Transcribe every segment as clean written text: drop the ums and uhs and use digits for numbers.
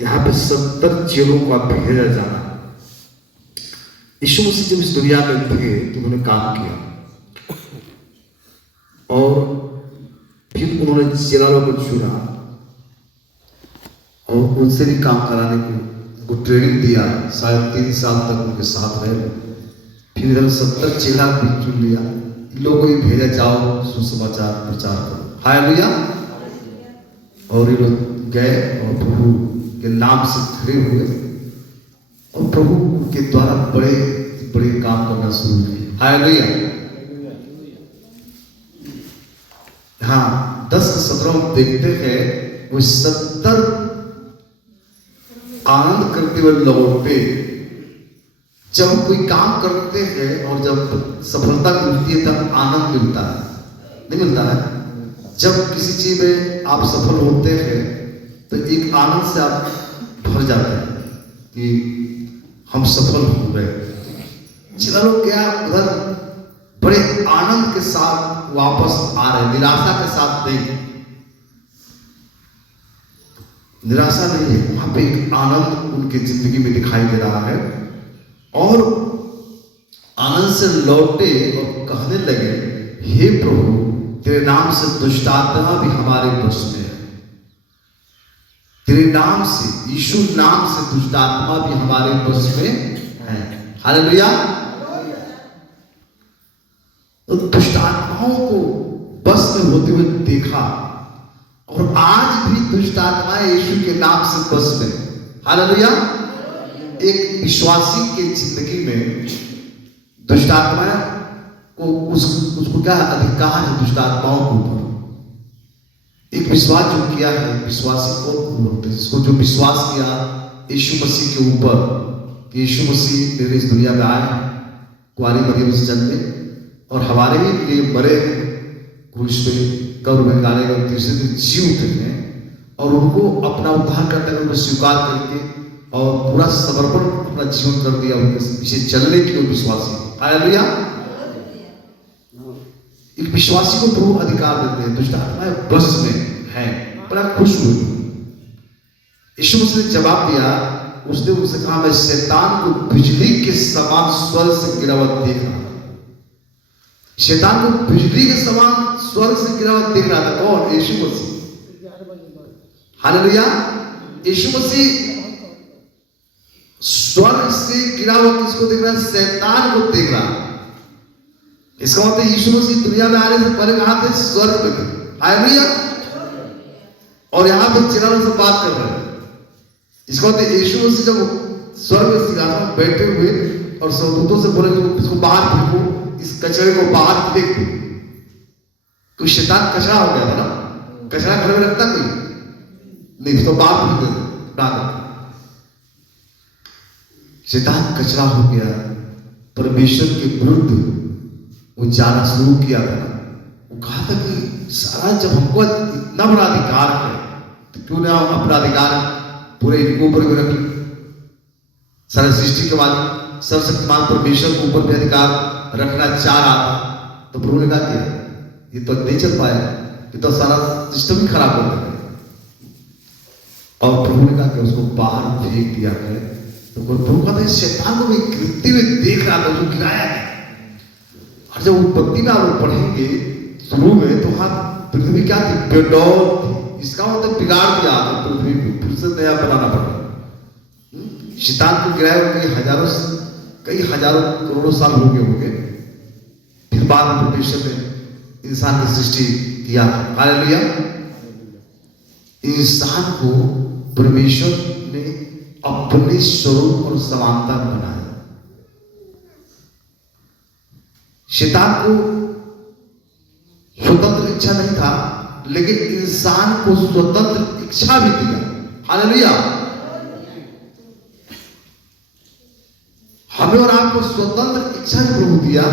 यहाँ पे 70 चेलों को आप भेजा जाना। यीशु मसीह जब इस दुनिया में थे तो उन्होंने काम किया और फिर उन्होंने चेलों को चुना और उनसे भी काम कराने की उनको ट्रेनिंग दिया। शायद 3 साल तक उनके साथ रहे। फिर इधर 70 चेला भी चुन लिया, इन लोगों को भी भेजा, जाओ सुसमाचार प्रचार करो। हालेलुया। और ये लोग गए और प्रभु के नाम से खड़े हुए और प्रभु के द्वारा बड़े बड़े काम करना शुरू किए। हालेलुया। हाँ, 10-17 देखते हैं वो 70 आनंद करते हुए लौटे। जब हम कोई काम करते हैं और जब सफलता मिलती है तब आनंद मिलता है, नहीं मिलता है? जब किसी चीज में आप सफल होते हैं तो एक आनंद से आप भर जाते हैं कि हम सफल हो गए। चलो क्या उधर बड़े आनंद के साथ वापस आ रहे, निराशा के साथ नहीं। निराशा नहीं है, वहां पे एक आनंद उनकी जिंदगी में दिखाई दे रहा है और आनंद से लौटे और कहने लगे, हे प्रभु तेरे नाम से दुष्ट आत्मा भी हमारे बस में है। तेरे नाम से, यीशु नाम से दुष्ट आत्मा भी हमारे बस में है। हालेलुया। तो दुष्ट आत्माओं को बस में होते हुए देखा और आज भी दुष्ट आत्माएं यीशु के नाम से बस में। हालेलुया। एक विश्वासी के जिंदगी में दुष्ट आत्माएं को उसको क्या अधिकार है दुष्ट आत्माओं के ऊपर। एक विश्वास जो किया है, विश्वासी कौन होते हैं? जिसको जो विश्वास किया यीशु मसीह के ऊपर कि यीशु मसीह मेरे इस दुनिया में आए, कुंवारी मरियम से जन्मे और हमारे ही लिए मरे, क्रूस पे कब्र में गाड़े गए, तीसरे दिन जी उठे हैं और उनको अपना उद्धार करते हुए स्वीकार करके और पूरा समर्पण अपना जीवन कर दिया उनके पीछे चलने के लिए विश्वासी। हालेलुया। एक विश्वासी को प्रभु अधिकार देते हैं, दुष्ट आत्माएं बस में है। बड़ा खुश हुए। यीशु मसीह ने जवाब दिया, उसने उनसे कहा, मैं शैतान को बिजली के समान स्वर्ग से गिरा हुआ देख रहा था। शैतान को बिजली के समान स्वर्ग से गिरा हुआ देख रहा था। कौन? यीशु मसीह। हालेलुया। यीशु मसीह स्वर्ग से गिरा हुआ किसको देख रहा है? शैतान को देख रहा है। इसका मतलब यीशु मसीह दुनिया में आने से पहले कहां थे? स्वर्ग में थे। हालेलुया। और यहां पे चिराग से बात कर रहे हैं। इसका मतलब यीशु मसीह जब स्वर्ग में सिंहासन में बैठे हुए और स्वर्गदूतों से बोले कि इसको बाहर फेंको, इस कचरे को बाहर फेंक दो। कोई शैतान कचरा हो गया था ना, कचरा घर में रखता कोई नहीं, तो बाहर फेंक दो। शैतान कचरा हो गया, परमेश्वर के विरुद्ध वो जाना शुरू किया था। वो कहा था कि सारा जब हमको इतना बड़ा अधिकार है तो क्यों ना हम अपना अधिकार पूरे इनके ऊपर भी रखें। सारा सृष्टि के बाद सर्वशक्तिमान परमेश्वर के ऊपर भी अधिकार रखना चाह रहा था। तो प्रभु ने कहा कि ये तो नहीं चल पाया, ये तो सारा सिस्टम ही खराब हो गया। और प्रभु ने कहा कि उसको बाहर फेंक दिया है। तो प्रभु कहते हैं शैतान को भी गिरते हुए देख रहा था, जो गिराया है। और जब उत्पत्ति में आप पढ़ेंगे शुरू में तो वहां पृथ्वी क्या थी? बेडौल थी। इसका मतलब बिगाड़ दिया पृथ्वी को, फिर से नया बनाना पड़ा। शैतान को गिराए हुए कई हजारों करोड़ों साल हो गए होंगे। फिर बाद में परमेश्वर ने इंसान की सृष्टि किया। हालेलुया। इंसान को परमेश्वर ने अपने स्वरूप और समानता बनाया। शैतान को स्वतंत्र इच्छा नहीं था, लेकिन इंसान को स्वतंत्र इच्छा भी दिया। हालेलुया। हमें और आपको स्वतंत्र इच्छा भी प्रभु दिया।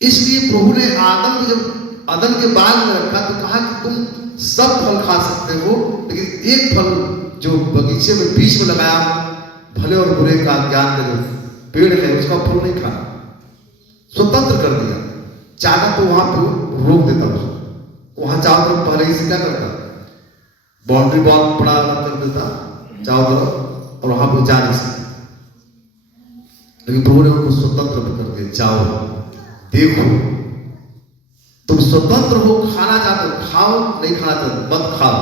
इसलिए प्रभु ने आदम को जब अदन के बाग में रखा तो कहा कि तुम सब फल खा सकते हो, लेकिन एक फल जो बगीचे में बीच में लगाया, भले और बुरे का ज्ञान का जो पेड़ है, उसका फल नहीं खाना। स्वतंत्र कर दिया। चाहता तो वहां पे रोक देता उसको। वहां चाहो तो पहले ही से क्या करता? बाउंड्री वॉल पड़ा कर देता चारों तरफ, और वहां पर जा नहीं सकते। लेकिन प्रभु ने उनको स्वतंत्र कर दिया, जाओ देखो, तुम स्वतंत्र हो, खाना चाहते हो खाओ, नहीं खाना चाहते मत खाओ।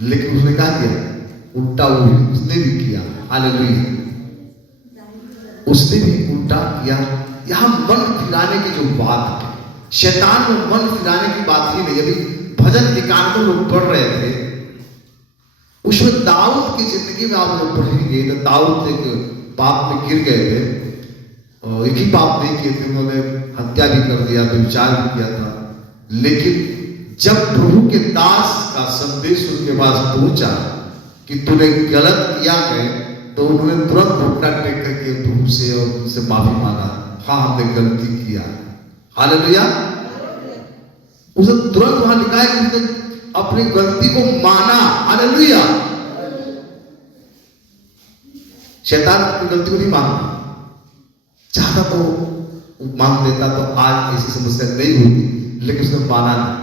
लेकिन उसने क्या किया? उल्टा उसने भी किया। हालेलुया, उसने भी उल्टा किया। यहां मन फिराने की जो बात है, शैतान को मन फिराने की बात ही नहीं। अभी भजन 91 लोग पढ़ रहे थे, उसमें दाऊद की जिंदगी में आप लोग पढ़ेंगे तो दाऊद एक पाप में गिर गए थे, और एक ही पाप नहीं किए थे, उन्होंने हत्या भी कर दिया, व्यभिचार भी किया था। लेकिन जब प्रभु के दास का संदेश उनके पास पहुंचा कि तूने गलत किया है, तो उन्होंने तुरंत घुटना टेक करके प्रभु से और उनसे माफी मांगा। हाँ, हमने गलती किया। हालेलुया, उसने तुरंत वहां लिखा है कि उसने अपनी गलती को माना। हालेलुया, शैतान अपनी गलती को नहीं मानता, चाहता तो मांग लेता तो आज ऐसी समस्या नहीं होती, लेकिन उसने माना नहीं।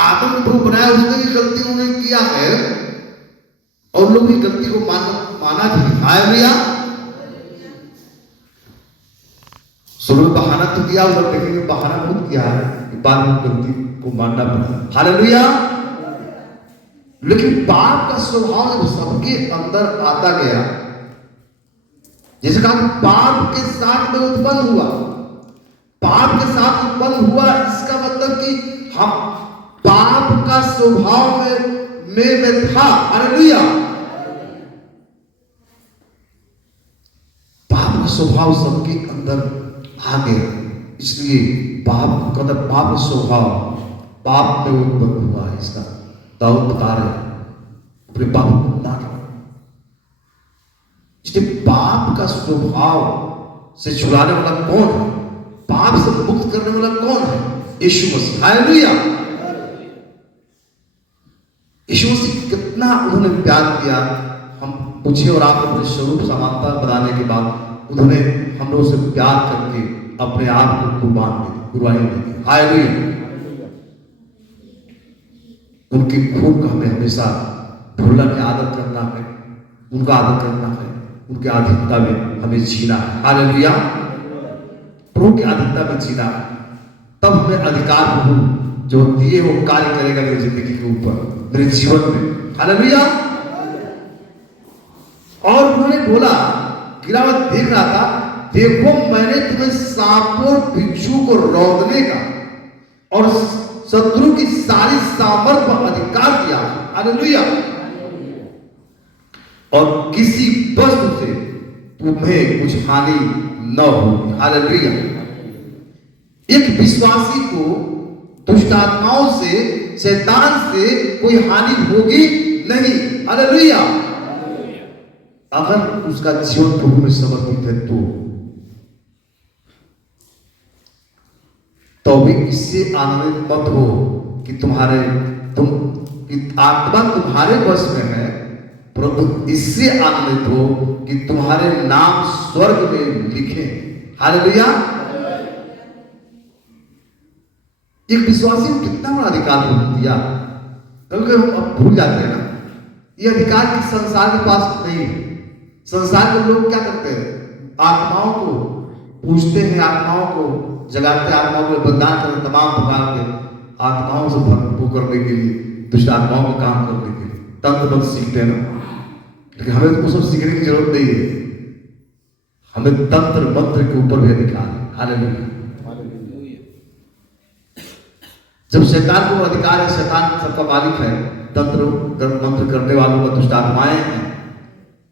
आदम को प्रभु बनाया, उसने भी गलती उन्होंने किया है, और लोग भी गलती को माना भी। हालेलुया, शुरू में बहाना तो किया, उधर देखेंगे बहाना बहुत किया है, बाद में गलती को मानना पड़ा। हालेलुया, लेकिन पाप का स्वभाव जब सबके अंदर आता गया, जैसे कहा पाप के साथ में उत्पन्न हुआ, पाप के साथ उत्पन्न हुआ, इसका मतलब कि हम पाप का स्वभाव में था। हालेलुया, पाप का स्वभाव सबके अंदर आ गया, इसलिए पाप का पाप स्वभाव पाप में उत्पन्न हुआ। इसका दाऊद बता रहे अपने पाप को बता रहे, इसलिए पाप का स्वभाव से छुड़ाने वाला कौन है? पाप से मुक्त करने वाला कौन है? यीशु मसीह। हालेलुया, यीशु मसीह कितना उन्होंने प्यार किया, हम पूछे और आप अपने स्वरूप समानता बनाने के बाद उन्होंने हम लोग से प्यार करके अपने आप को कुर्बानी दी। हालेलुया, उनके खून का हमें हमेशा भूलना की आदत करना है, उनका आदर करना है, उनके आधिक्यता में हमें जीना है। हालेलुया, प्रभु की आधिक्यता में जीना है, तब हमें अधिकार प्रभु जो दिए वो कार्य करेगा मेरी जिंदगी के ऊपर, मेरे जीवन में। हालेलुया, और उन्होंने बोला, गिरावट देख रहा था, देखो मैंने तुम्हें सांपों बिच्छू को रौंदने का और शत्रु की सारी सामर्थ पर अधिकार दिया। हालेलुया, और किसी वस्तु से तुम्हें कुछ हानि न होगी। हालेलुया, एक विश्वासी को दुष्ट आत्माओं से, शैतान से कोई हानि होगी नहीं। हालेलुया, अगर उसका जीवन प्रभु में समर्पित है तो भी इससे आनंदित मत हो कि आत्मा तुम्हारे वश में है, परंतु इससे आनंदित हो कि तुम्हारे नाम स्वर्ग में लिखे। हालेलुया, एक विश्वासी को कितना बड़ा अधिकार दिया, क्योंकि हम अब भूल जाते हैं ना, ये अधिकार किस संसार के पास नहीं है। संसार के लोग क्या करते हैं? आत्माओं को पूछते हैं, आत्माओं को जगाते, आत्माओं को बलिदान करते, तमाम प्रकार के आत्माओं से भरपूर करने के लिए, दुष्ट आत्माओं को काम करने के लिए तंत्र मंत्र सीखते हैं ना। लेकिन हमें तो सब सीखने की जरूरत नहीं है, हमें तंत्र मंत्र के ऊपर भी अधिकार है। हालेलुया, जब शैतान को अधिकार है, शैतान सबका मालिक है, तंत्र मंत्र करने वालों का दुष्ट आत्माएं हैं,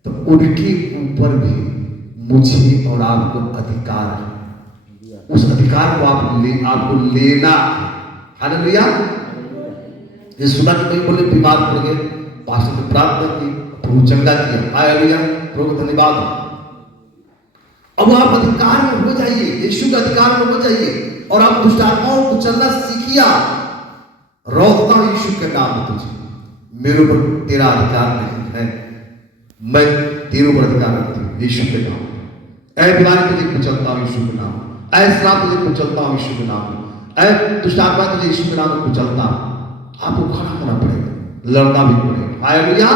तो उनके ऊपर भी मुझे और आपको अधिकार है। उस अधिकार को आपको लेना। हालेलुया, ये सुना कि कई बोले बीमार पड़ गए, पास्टर ने प्रार्थना की, प्रभु चंगा किया। हालेलुया, प्रभु का धन्यवाद। अब आप अधिकार में हो जाइए, यीशु के अधिकार में हो जाइए, और आप दुष्ट आत्माओं को चलना सीखिए। रोकता हूं यीशु के नाम में तुझे, मेरे ऊपर तेरा अधिकार नहीं है, मैं तेरे ऊपर अधिकार रखती हूँ यीशु के नाम। ऐ बीमारी तुझे कुचलता हूं यीशु के नाम, ऐ श्राप तुझे कुचलता हूं यीशु के नाम, ऐ दुष्ट आत्मा तुझे यीशु के नाम में कुचलता हूं। आपको खड़ा होना पड़ेगा, लड़ना भी पड़ेगा। हालेलुया,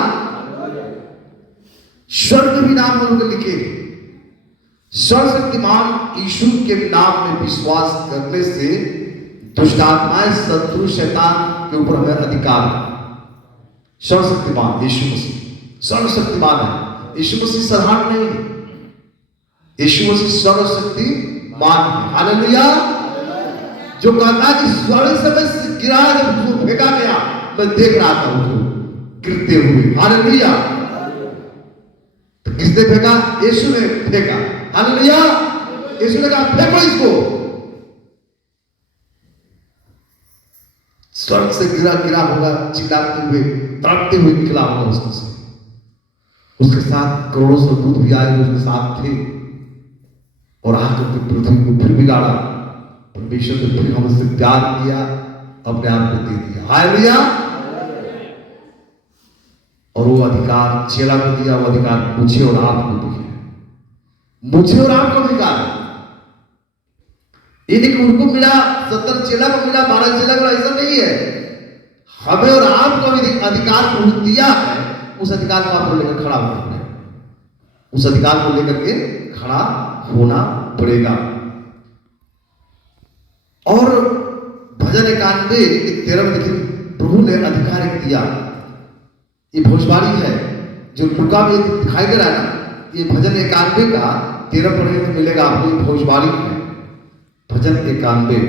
स्वर्ग भी नाम हम लोग लिखे। सर्वशक्तिमान यीशु के नाम में विश्वास करने से दुष्ट आत्माएं, शत्रु, शैतान के ऊपर हमें अधिकार है। सर्वशक्तिमान यीशु मसीह सर्वशक्तिमान है। यीशु मसीह साधारण नहीं है, यीशु मसीह सर्वशक्तिमान है। हालेलुया। जो कहता है कि स्वर्ग से मैं गिरा, जब उसको फेंका गया, मैं देख रहा था उसको गिरते हुए। हालेलुया। तो किसने फेंका? यीशु ने फेंका। हालेलुया। यीशु ने कहा फेंको इसको। स्वर्ग से गिरा होगा, चिल्लाते हुए, तड़पते हुए निकला होगा उसमें से। उसके साथ करोड़ों स्वर्गदूत भी आए, उसके साथ थे, और आकर के पृथ्वी को फिर बिगाड़ा। परमेश्वर ने फिर हमसे प्यार किया, अपने आप को दे दिया। हालेलुया। और वो अधिकार चेला को दिया, वो अधिकार मुझे और आपको दिया। मुझे और आपको अधिकार है। ये नहीं उनको मिला, 70 चेला को मिला, 12 चेला को, ऐसा नहीं है। हमें और आपको अधिकार दिया है। उस अधिकार को आपको लेकर खड़ा होना पड़ेगा। उस अधिकार को लेकर के खड़ा होना पड़ेगा। और भजन 91:13 में देखिए, प्रभु ने अधिकार दिया। ये भोजबारी है जो लुका में दिखाई दे रहा है ना, ये भजन 91 का 13 पढ़ने में मिलेगा आपको। ये भोजबारी है। भजन 91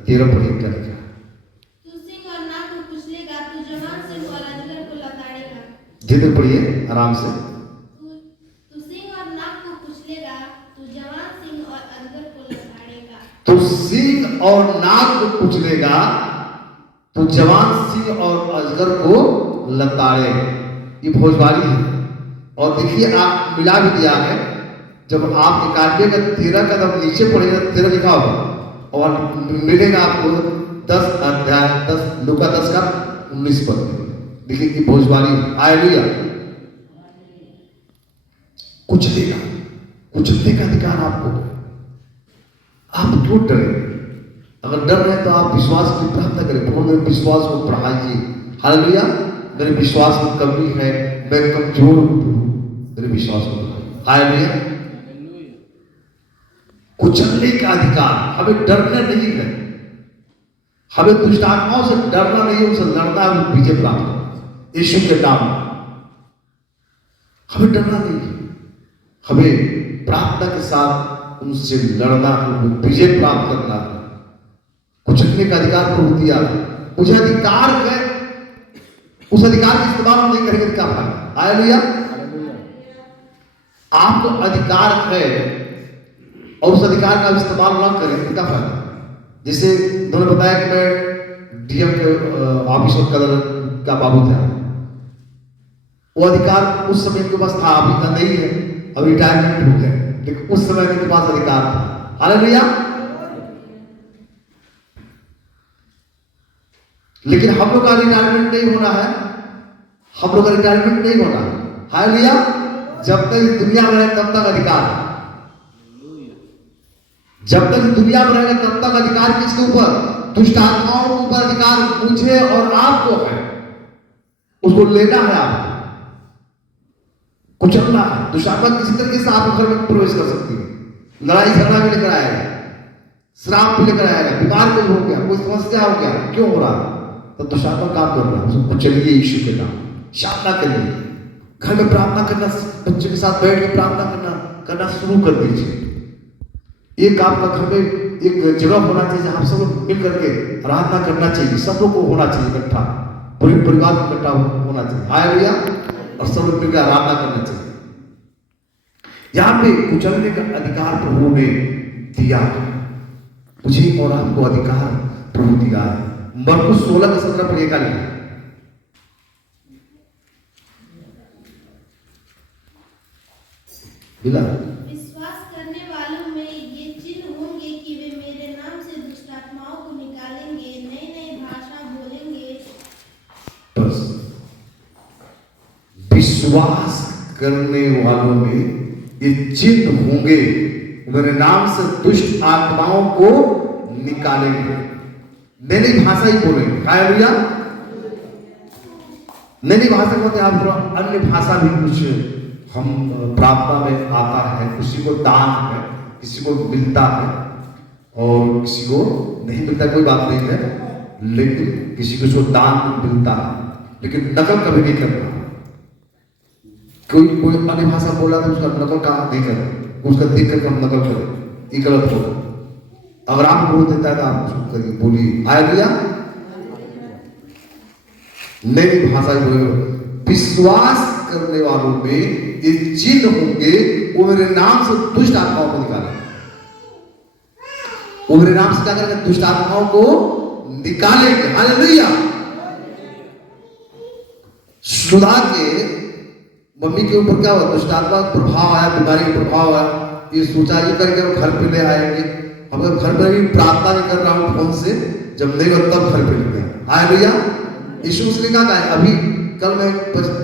13 पढ़े क्या लिखा? तू सिंह और नाक को कुचलेगा, तू जवान सिंह और अजगर को लताड़ेगा। जिधर पढ़िए आराम से। तू सिंह और नाक को कुचलेगा, तू जवान सिंह और अजगर को लताड़ेगा। तो सिंह और नाग को कुचलेगा, तो जवान सिंह और अजगर को लताड़े। ये भोजबारी है। और देखिए, आप मिला भी दिया है। जब आप 91 का 13 का जब नीचे पढ़ेगा, 13 लिखा होगा और मिलेगा आपको 10 अध्याय 10 लूका 10 का 19 पद। देखिए कि भोजबारी है। हालेलुया। कुचलेगा, कुचलने का अधिकार आपको। आप क्यों डरे? अगर डर रहे तो आप विश्वास की प्रार्थना करें। प्रभु मेरे विश्वास को बढ़ाइए। हालेलुया। मेरे विश्वास में कमी है, मैं कमजोर हूं, मेरे विश्वास को बढ़ाइए। हालेलुया। कुचलने का अधिकार। हमें डरना नहीं है, हमें दुष्ट आत्माओं से डरना नहीं है, उनसे लड़ना है, विजय प्राप्त करना यीशु के नाम में। हमें डरना नहीं है, हमें प्रार्थना के साथ उनसे लड़ना, विजय प्राप्त करना। कुचलने का अधिकार प्रभु दिया, मुझे अधिकार है। उस अधिकार का इस्तेमाल हम नहीं करेंगे क्या फायदा? हालेलुया। आपको अधिकार है और उस अधिकार का इस्तेमाल ना करें तो क्या फायदा? जैसे उन्होंने बताया कि मैं डीएम के ऑफिस का बाबू था। वो अधिकार उस समय के पास था, अभी का नहीं है, अभी रिटायरमेंट हो गया, लेकिन उस समय के पास अधिकार था। हालेलुया। लेकिन हम लोग का रिटायरमेंट नहीं होना है, हम लोग का रिटायरमेंट नहीं होना। हालेलुया। जब तक दुनिया में है तब तक अधिकार है। जब तक दुनिया में रहेगा तब तक अधिकार किसके ऊपर? दुष्ट आत्माओं के ऊपर अधिकार मुझे और आपको है। उसको लेना है, आपको कुचलना है। दुष्ट आत्मा किसी तरीके से आपके घर में प्रवेश कर सकती है, लड़ाई झगड़ा भी लेकर आएगा, श्राप भी लेकर आएगा, बीमार कोई हो गया, कोई समस्या हो गया, क्यों हो रहा? तो दुष्ट आत्मा काम कर रहा है। उसको कुचलिए यीशु के नाम, साधना करिए, घर में प्रार्थना करना, बच्चों के साथ बैठ के प्रार्थना करना शुरू कर दीजिए। एक आपका घर में एक जगह होना चाहिए जहां सब लोग मिल करके आराधना करना चाहिए। सब लोग को होना चाहिए इकट्ठा, पूरे परिवार को इकट्ठा होना चाहिए। हालेलुया। और सब लोग मिलकर आराधना करना चाहिए। यहाँ पे कुचलने का अधिकार प्रभु ने दिया, मुझे और आपको अधिकार प्रभु दिया है। मरकुस 16:17 पर लिखा है, विश्वास करने वालों में ये चिन्ह होंगे कि वे मेरे नाम से दुष्ट आत्माओं को निकालेंगे, नई नई भाषा बोलेंगे। बस विश्वास करने वालों में ये चिन्ह होंगे, मेरे नाम से दुष्ट आत्माओं को निकालेंगे, नई नई भाषा ही बोलेंगे। हालेलुया। नई नई भाषा को आप अन्य भाषा भी कुछ हम प्रार्थना में आता है, किसी को दान है, किसी को मिलता है और किसी को नहीं मिलता, कोई बात नहीं है, लेकिन किसी को दान मिलता है, लेकिन नकल कभी नहीं करना। कोई अन्य भाषा बोला तो उसका नकल का नहीं करें, उसका देख करके हम नकल करें, ये गलत होगा। अगर आप बोल देता है तो आप उसको करिए, बोलिए हालेलुया। नई भाषा बोले, विश्वास करने वालों में ये चिन्ह होंगे, वो मेरे नाम से दुष्ट आत्माओं को निकालेंगे। वो मेरे नाम से क्या करेंगे? दुष्ट आत्माओं को निकालेंगे। हालेलुया। सुधा के मम्मी के ऊपर क्या हुआ? दुष्ट आत्मा का प्रभाव आया, बीमारी का प्रभाव आया। ये सोचा ये करके हम घर पे ले आएंगे। हम घर पे भी प्रार्थना भी कर रहा हूँ फोन से, जब नहीं हो तब घर पे ले गया। हालेलुया। यीशु उसने कहा है, अभी कल मैं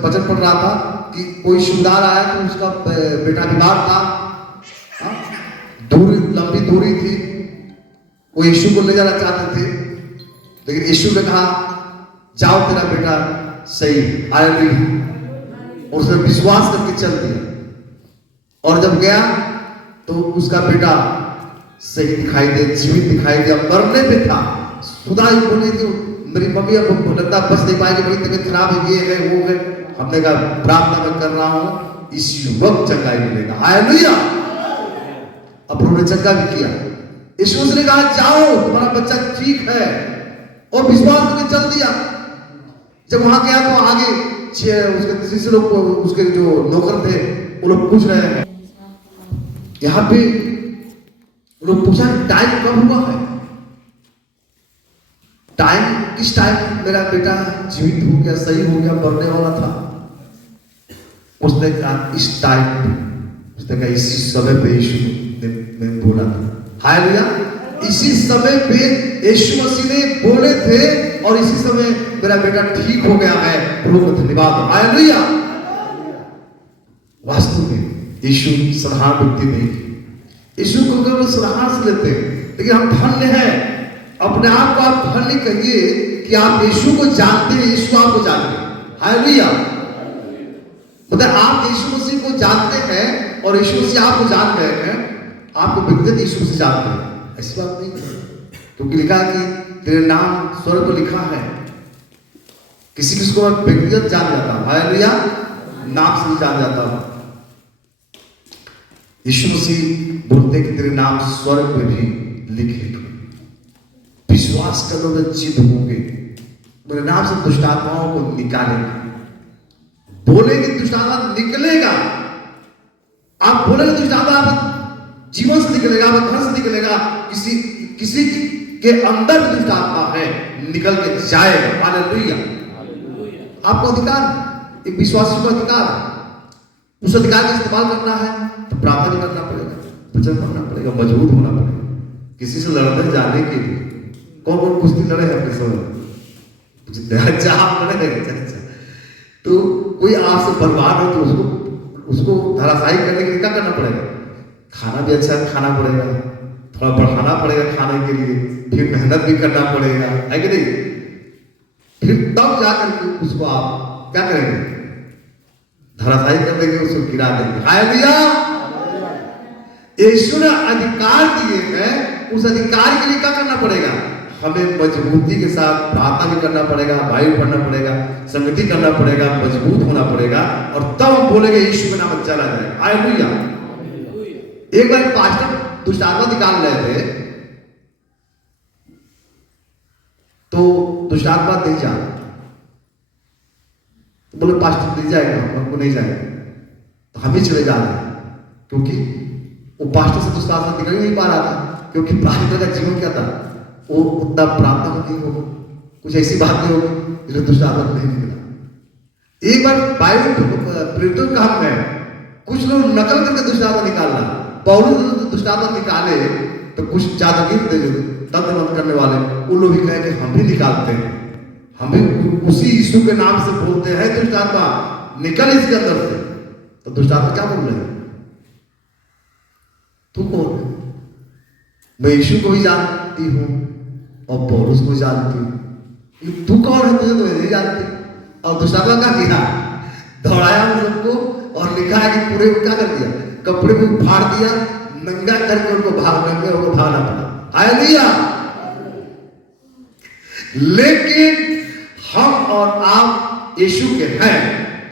वचन पढ़ रहा था कि कोई सुधार आया तो उसका बेटा बीमार था, दूरी लंबी दूरी थी, वो यीशु को ले जाना चाहते थे, लेकिन यीशु ने कहा जाओ तेरा बेटा सही। हालेलुया। और उसने विश्वास करके चल दिया और जब गया तो उसका बेटा सही दिखाई दे, जीवित दिखाई दिया, मरने पे था। सुधा ही बोली कि मेरी मम्मी अब लगता बच नहीं पाएगी, मेरी तबीयत खराब है, ये है वो है। हमने कहा प्रार्थना में कर रहा हूं, इस युवक चंगाई मिलेगा। हालेलुया। अब उन्होंने चंगा भी किया। यीशु ने कहा जाओ तुम्हारा बच्चा ठीक है, और विश्वास करके चल दिया। जब वहां गया तो आगे उसके शिष्य लोग, उसके जो नौकर थे, वो लोग पूछ रहे हैं, यहाँ पे लोग पूछा टाइम कब हुआ है? टाइम किस टाइम मेरा बेटा जीवित हो गया, सही हो गया, मरने वाला था? उसने कहा इस टाइम, उसने कहा इसी समय पे यीशु ने बोला था। हालेलुया। इसी समय पे यीशु मसीह ने बोले थे और इसी समय मेरा बेटा ठीक हो गया है। प्रभु को धन्यवाद। हालेलुया। वास्तव में यीशु सराहना व्यक्ति नहीं, यीशु को केवल सराहना से लेते हैं, लेकिन हम धन्य हैं। अपने आप को आप धन्य कहिए कि आप यीशु को जानते हैं, यीशु आपको जानते हैं। हालेलुया। मतलब आप यीशु मसीह को जानते हैं और यीशु मसीह आपको जान गए हैं, आपको व्यक्तिगत यीशु मसीह जानते हैं, ऐसी बात नहीं है। क्योंकि लिखा है कि तेरे नाम स्वर्ग पर लिखा है। किसी किसी को व्यक्तिगत जान जाता हूं, हालेलुया, नाम से भी जान जाता हूं। यीशु मसीह बोलते कि तेरे नाम स्वर्ग में भी लिखे। विश्वास करो तो चिन्ह होंगे, मेरे नाम से दुष्ट आत्माओं को निकालेंगे। बोले कि दुष्ट आत्मा निकलेगा, आप बोलेंगे दुष्ट आत्मा आप जीवन से निकलेगा, आप घर से निकलेगा, किसी के अंदर दुष्ट आत्मा है, निकल के जाएगा। हालेलुया। आपको अधिकार, एक विश्वासी को अधिकार है, उस अधिकार का इस्तेमाल करना है तो प्रार्थना भी करना पड़ेगा, वचन पढ़ना पड़ेगा, मजबूत होना पड़ेगा। किसी से लड़ने जाने के लिए कौन कौन कुश्ती लड़े हैं अपने समय? अच्छा आप लड़े हैं, अच्छा। तो कोई आपसे बलवान हो तो उसको धराशायी करने के लिए क्या करना पड़ेगा? खाना भी अच्छा खाना पड़ेगा, थोड़ा बढ़ाना पड़ेगा खाने के लिए, फिर मेहनत भी करना पड़ेगा, है कि नहीं? फिर तब जाकर के उसको आप क्या करेंगे? धराशायी कर देंगे, उसको गिरा देंगे। हालेलुया। यीशु ने अधिकार दिए हैं, उस अधिकार के लिए क्या करना पड़ेगा? हमें मजबूती के साथ प्रार्थना भी करना पड़ेगा, वायु पढ़ना पड़ेगा, संगति करना पड़ेगा, मजबूत होना पड़ेगा, और तब हम बोलेंगे यीशु के नाम में चला जाए। हालेलुया। एक बार पास्टर दुष्ट आत्मा निकाल रहे थे, तो दुष्ट आत्मा नहीं जा, तो बोले पास्टर नहीं जाएगा, हमको नहीं जाएगा, तो हम ही चले जा रहे हैं, क्योंकि वो पास्टर से दुष्ट आत्मा निकल नहीं पा रहा था, क्योंकि पास्टर का जीवन क्या था, वो उतना प्रार्थना नहीं हो, कुछ ऐसी बात नहीं होगी, इसलिए दुष्ट आत्मा नहीं निकला। एक बार बाइबल प्रेरितों का काम है, कुछ लोग नकल करके दुष्ट आत्मा निकालना, पौलुस दुष्ट आत्मा निकाले तो कुछ जादूगर तंत्र करने वाले उन लोग भी कहे कि हम भी निकालते हैं, हम भी उसी यीशु के नाम से बोलते हैं दुष्ट आत्मा निकल इसके अंदर से। तो दुष्ट आत्मा क्या बोल रहे हैं? तू कौन है? मैं यीशु को भी जानती हूँ और पौलुस को जानती हूँ, तू कौन है? तुझे तो नहीं जानती। और दुष्ट आत्मा क्या किया? दौड़ाया उन सबको और लिखा है कि पूरे क्या कर दिया, कपड़े को फाड़ दिया, नंगा करके उनको भागना पड़ा। हालेलुया। लेकिन हम और आप यीशु के हैं।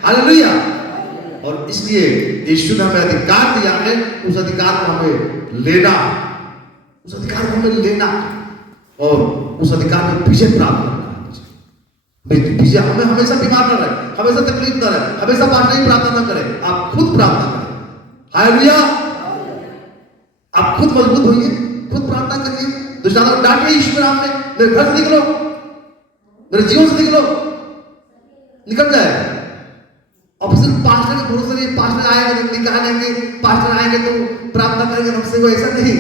हालेलुया। और इसलिए यीशु ने हमें अधिकार दिया है, उस अधिकार को हमें लेना, उस अधिकार को हमें लेना और उस अधिकार में विजय प्राप्त करना। विजय हमें हमेशा बीमार न रहे, हमेशा तकलीफ न रहे, हमेशा पास नहीं प्रार्थना न करें, आप खुद प्रार्थना करें। हालेलुया। आप खुद मजबूत होइए, खुद प्रार्थना करिए, दुष्टात्मा को डांटिए यीशु के नाम में, मेरे घर से निकलो, मेरे जीवन से निकलो, निकल जाए। अब सिर्फ पास्टर के भरोसे नहीं, पास्टर आएंगे तो निकाह लेंगे, पास्टर आएंगे तो प्रार्थना करेंगे हमसे, वो ऐसा नहीं।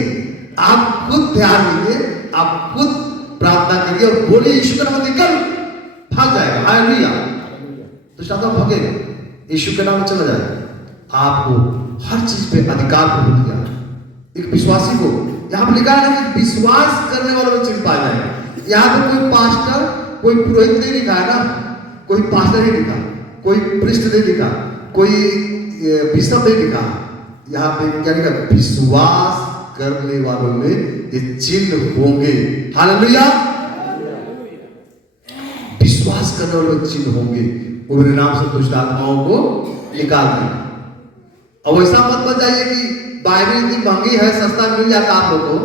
आप खुद ध्यान दीजिए, आप खुद प्रार्थना करिए और बोलिए यीशु के नाम में निकल, भाग जाएगा। हालेलुया। दुष्टात्मा भागेगा, यीशु के नाम में चला जाएगा। आपको हर चीज पे अधिकार प्रभु दिया। एक विश्वासी को यहाँ पर लिखा है कि विश्वास करने वालों में चिन्ह पाया जाएगा। यहाँ पे कोई पास्टर, कोई पुरोहित नहीं लिखा है ना, कोई पास्टर नहीं लिखा, कोई पृष्ठ नहीं लिखा, कोई बिशप नहीं लिखा। यहाँ पे क्या लिखा, विश्वास करने वालों में ये चिन्ह होंगे। हालेलुया। विश्वास करने वालों में चिन्ह होंगे, वो मेरे नाम से दुष्ट आत्माओं को निकाल देंगे। अब ऐसा मत बन जाइए कि बाइबल इतनी महंगी है, सस्ता मिल जाता आप लोग को।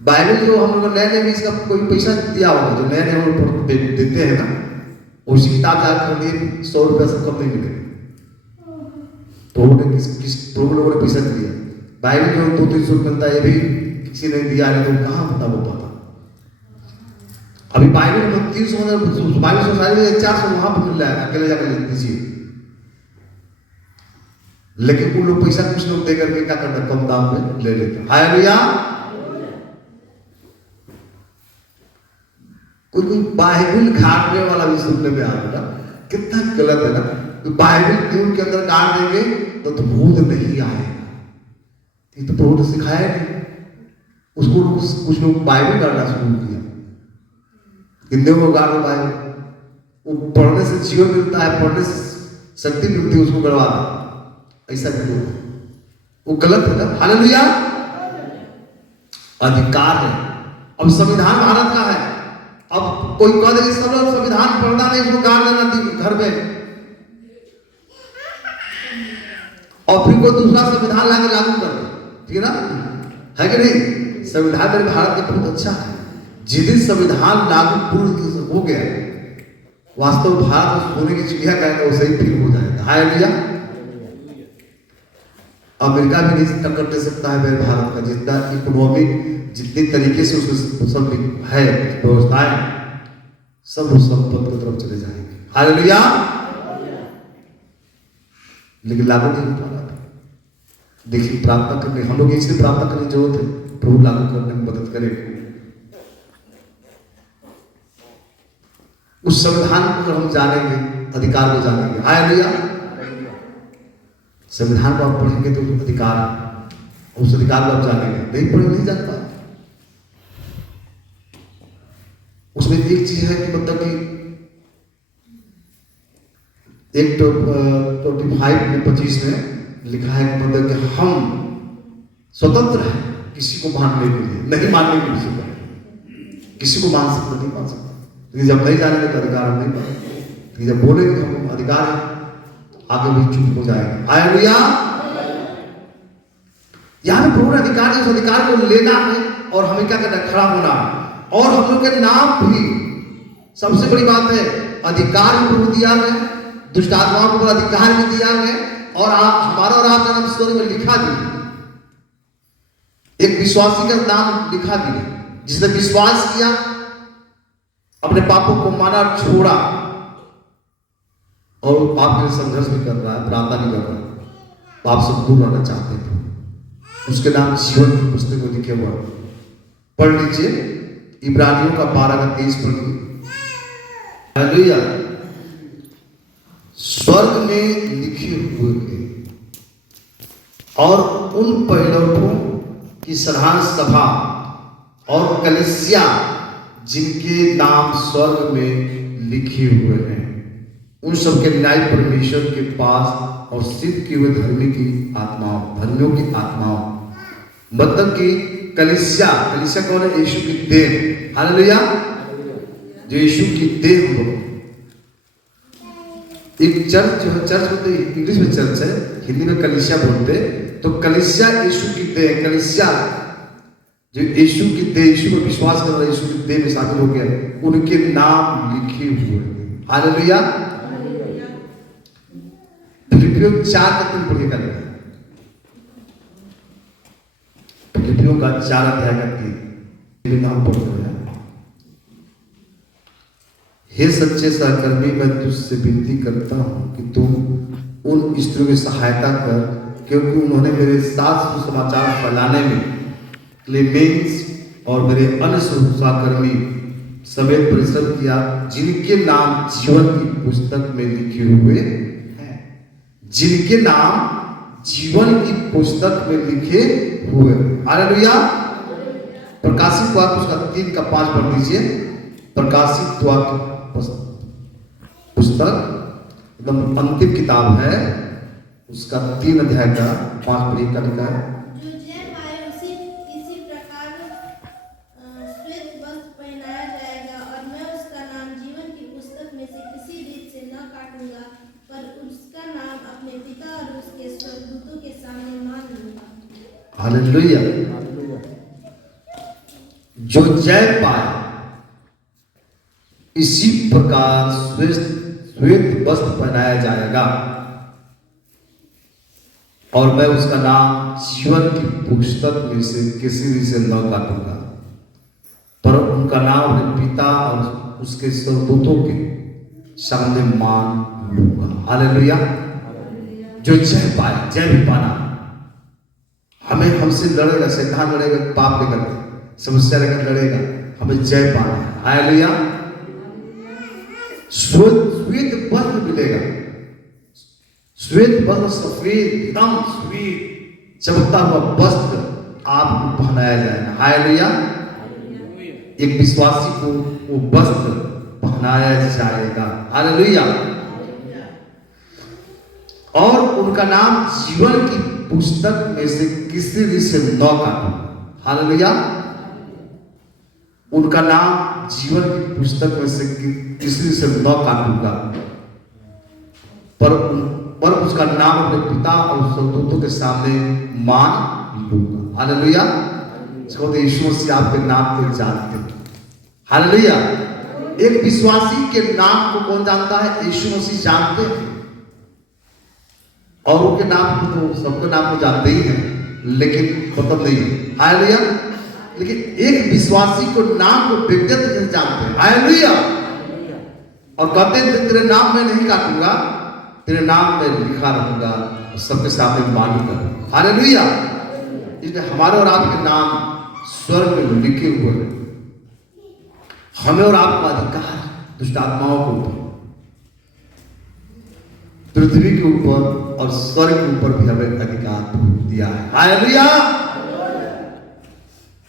बाइबल जो हम लोग नए में इसका कोई पैसा दिया होगा, जो नए हम लोग देते हैं ना, उसी किताब याद कर दिए 100 रुपया से कम नहीं मिलेगा। तो उन्होंने किस लोगों ने पैसा दिया। बाइबल जो 200-300 रुपये मिलता है, ये भी किसी ने दिया है, तो कहाँ पता वो पता। अभी बाइबल में 300 बाइबल सोसाइटी में 400 वहां पर मिल रहा है, अकेले जाकर ले लीजिए। लेकिन वो लोग पैसा कुछ लोग देकर के क्या करते, कम दाम में ले लेते हैं। हालेलुया। कोई बाइबल काटने वाला भी सुनने में आ रहा, कितना गलत है ना। तो बाइबल क्यों के अंदर काट देंगे तो भूत नहीं आएगा। ये तो प्रभु ने सिखाया नहीं। उसको कुछ लोग बाइबल काटना शुरू किया, हिंदी में गाड़ बाइबल, वो पढ़ने से जीवन मिलता है, पढ़ने से शक्ति मिलती है, उसको गड़वा दो। ऐसा नहीं, वो गलत है ना। हालेलुया। अधिकार है। अब संविधान भारत का है। अब कोई कह दे सब लोग संविधान पढ़ना नहीं, उसको गाड़ देना घर में, और फिर कोई दूसरा संविधान लाके लागू कर दे, ठीक है ना, है कि नहीं। संविधान मेरे भारत के बहुत अच्छा है। जिस दिन संविधान लागू पूर्ण हो गया, वास्तव भारत में सोने की चिड़िया कहेगा, वो सही फिर हो जाएगा। हालेलुया। अमेरिका भी नहीं टक्कर दे सकता है मेरे भारत का, जितना इकोनॉमिक, जितने तरीके से उसमें सब है व्यवस्थाएं, सब उस संपत्ति की तरफ चले जाएंगे। हालेलुया। लेकिन लागू नहीं हो पा रहा। देखिए, प्रार्थना करने हम लोग इसलिए प्रार्थना करने की जरूरत है, प्रभु लागू करने में मदद करे। उस संविधान को हम जानेंगे, अधिकार को जानेंगे। हालेलुया। संविधान को आप पढ़ेंगे तो अधिकार, उस अधिकार को आप जानेंगे। नहीं पढ़े नहीं जान पाए। उसमें एक चीज है कि मतलब कि एक 25 में लिखा है कि मतलब कि हम स्वतंत्र हैं किसी को मानने के लिए, नहीं मानने के लिए। किसी को मान सकते नहीं मान सकते, लेकिन जब नहीं जानेंगे तो अधिकार हम नहीं पाएंगे। जब बोलेंगे हम अधिकार है, आगे भी चुप हो जाएगा। हालेलुया। यहाँ पे प्रभु ने अधिकार है, उस अधिकार को लेना है और हमें क्या करना है, खड़ा होना है। और हम लोग के नाम भी, सबसे बड़ी बात है, अधिकार भी प्रभु दिया है, दुष्ट आत्माओं को अधिकार भी दिया है, और आप हमारा और आपका नाम स्वर्ग में लिखा भी है। एक विश्वासी का नाम लिखा भी है, जिसने विश्वास किया, अपने पापों को माना, छोड़ा, और पाप के लिए संघर्ष भी कर रहा है, प्रार्थना भी कर रहा है, पाप से दूर रहना चाहते हैं, उसके नाम जीवन की पुस्तक में लिखे हुआ। पढ़ लीजिए, इब्रानियों का 12:23 पढ़िए। हालेलुया। स्वर्ग में लिखे हुए हैं और उन पहिलौठों की साधारण सभा और कलीसिया जिनके नाम स्वर्ग में लिखे हुए हैं। उन सब के न्याय परमेश्वर के पास और सिद्ध किए हुए धर्मियों की आत्माओं, मतलब कि कलीसिया कौन है? यीशु की देह। हालेलुया। जो यीशु की देह हम लोग, एक चर्च जो है, चर्च बोलते इंग्लिश में चर्च है, हिंदी में कलीसिया बोलते। तो कलीसिया यीशु की देह, कलीसिया जो यीशु की देह, यीशु में विश्वास कर रहे यीशु की देह में शामिल हो गया, उनके नाम लिखे हुए। हालेलुया। फिलिपियों 4:3 पढ़िएगा। फिलिपियों का 4:3 नाम पढ़ रहे हैं। हे सच्चे सहकर्मी, मैं तुझसे विनती करता हूं कि तुम उन स्त्रियों की सहायता कर, क्योंकि उन्होंने मेरे साथ सुसमाचार फैलाने में क्लेमेंस और मेरे अन्य सहकर्मी समेत परिश्रम किया, जिनके नाम जीवन की पुस्तक में लिखे हुए हैं। जिनके नाम जीवन की पुस्तक में लिखे हुए। हालेलुया। प्रकाशित वाक्य उसका 3:5 पढ़ दीजिए। प्रकाशित वाक्य पुस्तक एकदम अंतिम किताब है, उसका 3:5 पढ़िए का लिखा है। जो जय पाए उसी इसी प्रकार श्वेत वस्त्र पहनाया जाएगा, और मैं उसका नाम जीवन की पुस्तक में से किसी रीत से न काटूंगा, पर उसका नाम अपने पिता और उसके स्वर्गदूतों के सामने मान लूंगा। हालेलुया। जो जय पाए इसी प्रकार श्वेत वस्त्र पहनाया जाएगा, और मैं उसका नाम जीवन की पुस्तक में से किसी भी से न काटूंगा, पर उनका नाम अपने पिता और उसके स्वर्गदूतों के सामने मान लूंगा। हालेलुया। जो जय पाए, जय भी पाना, हमें हमसे लड़ेगा, शैतान लड़ेगा, पाप लेकर समस्या लेकर लड़ेगा, हमें जय पाना है। हालेलुया। श्वेत वस्त्र मिलेगा, श्वेत वस्त्र, सफेद एकदम श्वेत चमकता हुआ वस्त्र आपको पहनाया जाएगा। हालेलुया। एक विश्वासी को वो वस्त्र पहनाया जाएगा। हालेलुया। और उनका नाम जीवन की पुस्तक में से किसी भी से न काटूंगा। हालेलुया। उनका नाम जीवन की पुस्तक में से किसी से न काटूंगा, पर उसका नाम अपने पिता और स्वर्गदूतों के सामने मान लूंगा। हालेलुया। इसको यीशु मसीह आपके नाम को जानते हैं। हालेलुया। एक विश्वासी के नाम को कौन जानता है? यीशु मसीह जानते हैं। और उनके नाम को तो सबके नाम को जानते ही हैं, लेकिन मतलब नहीं है। हालेलुया। लेकिन एक विश्वासी को नाम को व्यक्तिगत से जानते हैं। हालेलुया। और कहते हैं तेरे नाम में नहीं काटूंगा, तेरे नाम में लिखा रहूंगा, सबके सामने मानूंगा। हालेलुया। इसलिए हमारे और आपके नाम स्वर्ग में लिखे हुए हैं। हमें और आपको अधिकार दुष्ट आत्माओं के ऊपर, पृथ्वी के ऊपर और स्वर्ग के ऊपर भी हमें अधिकार दिया है। हालेलुया।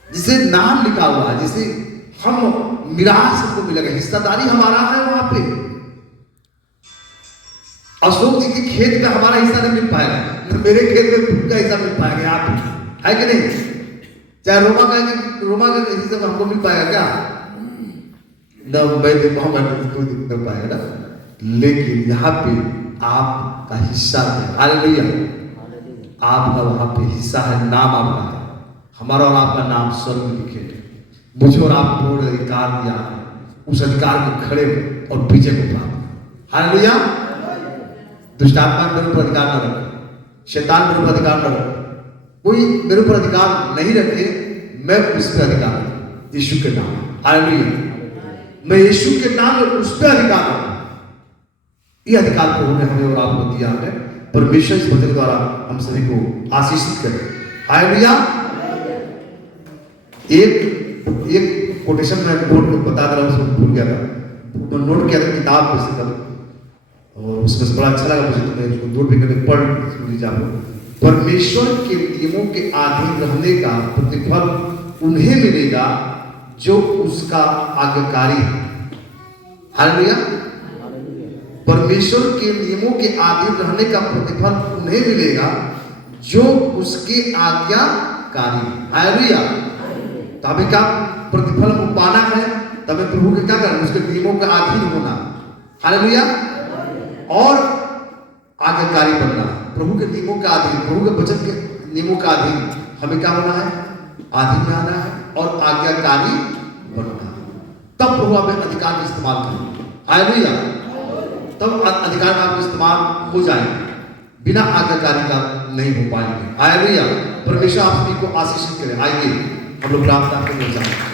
जिसे नाम लिखा हुआ है, जिसे हम मिरास को मिलेगा, हिस्सादारी हमारा है वहां पे। अशोक जी के खेत का हमारा हिस्सा नहीं मिल पाएगा, तो मेरे खेत में खुद का हिस्सा मिल पाएगा, आप है कि नहीं? चाहे रोमा का हिस्सा में हमको मिल पाएगा क्या? कोई दिक्कत कर पाएगा ना, लेकिन यहाँ पे आपका हिस्सा है। हालेलुया। आपका वहां पे हिस्सा है, नाम आपका है। हमारा और आपका नाम स्वर्ग में लिखे है। मुझे और आपको अधिकार दिया है, उस अधिकार को खड़े और विजय को प्राप्त। हालेलुया। दुष्ट आत्मा मेरे ऊपर अधिकार न रखे, शैतान मेरे ऊपर अधिकार न रखे, कोई मेरे ऊपर अधिकार नहीं रखे, मैं उस पर अधिकार रखूं यीशु के नाम। हालेलुया। मैं यीशु के नाम में उस पर अधिकार रखूं। ये अधिकार को हमें और आपको दिया है। परमेश्वर इस वचन द्वारा हम सभी को आशीषित करे। हालेलुया। एक कोटेशन में नोट को बता दे रहा हूं, उसको भूल गया था, नोट किया था किताब में से कल, और उसमें से बड़ा अच्छा लगा मुझे, तो मैं उसको नोट भी करके पढ़ सुन लीजिए आप। परमेश्वर के नियमों के अधीन रहने का प्रतिफल उन्हें मिलेगा जो उसका आज्ञाकारी है। हालेलुया। परमेश्वर के नियमों के अधीन रहने का प्रतिफल उन्हें मिलेगा जो उसके आज्ञाकारी। हालेलुया। तो हमें क्या प्रतिफल पाना है? तब प्रभु के क्या करना? उसके नियमों के अधीन होना। हालेलुया। और आज्ञाकारी बनना, प्रभु के नियमों के अधीन, प्रभु के वचन के नियमों का अधीन हमें क्या होना है? अधीन में आना है और आज्ञाकारी बनना। तब प्रभु हमें अधिकार का इस्तेमाल करेंगे। हालेलुया। तब अधिकार का इस्तेमाल हो जाएंगे, बिना आज्ञाकारी का नहीं हो पाएंगे। हालेलुया। परमेश्वर आप सभी को आशीषित करे। आइए हम लोग प्रार्थना करने जाएंगे।